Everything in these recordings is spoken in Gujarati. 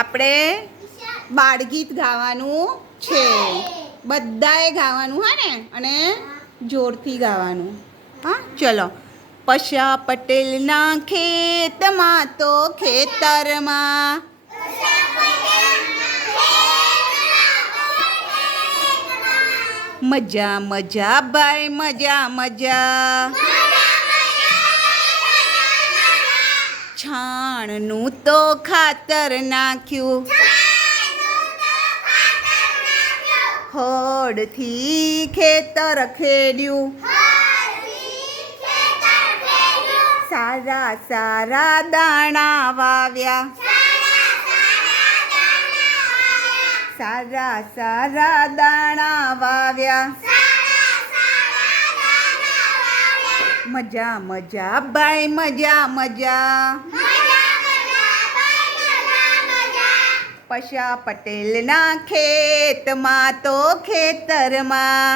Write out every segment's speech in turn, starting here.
આપણે બાળગીત ગાવાનું છે. બધાએ ગાવાનું હા ને, અને જોરથી ગાવાનું. હા, ચલો. પશા પટેલના ખેતમાં તો ખેતરમાં મજા મજા ભાઈ મજા મજા. છાણનું તો ખાતર નાખ્યું, હળથી ખેતર ખેડ્યું, સારા સારા દાણા વાવ્યા, સારા સારા દાણા વાવ્યા. મજા મજા ભાઈ મજા મજા. પશા પટેલના ખેતમાં તો ખેતરમાં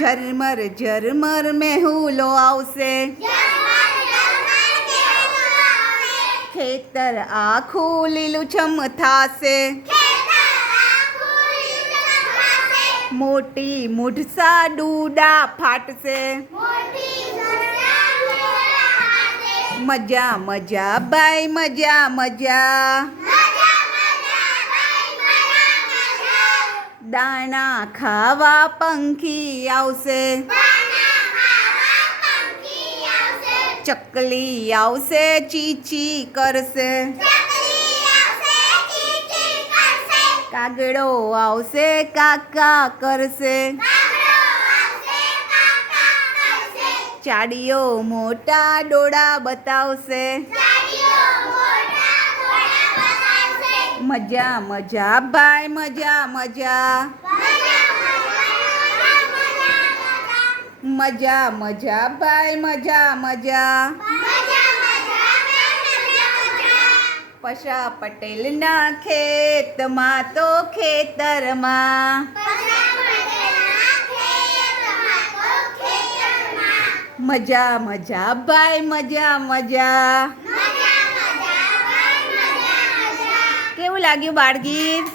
ઝરમર ઝરમર મેહુલો આવશે, ખેતર આખું લીલુંછમ થાશે, મોટી મૂઢસા ડૂડા ફાટશે. મજા મજા ભાઈ મજા મજા. દાણા ખાવા પંખી આવશે, ચકલી આવશે ચીચી કરશે, કાગડો આવશે કાકા કરશે, ચાડીઓ મોટા ડોળા બતાવશે. મજા મજા ભાઈ મજા મજા. મજા મજા ભાઈ મજા મજા. પશા પટેલના ખેતમાં તો ખેતરમાં મજા મજા ભાઈ મજા મજા. કેવું લાગ્યું બાળગીત?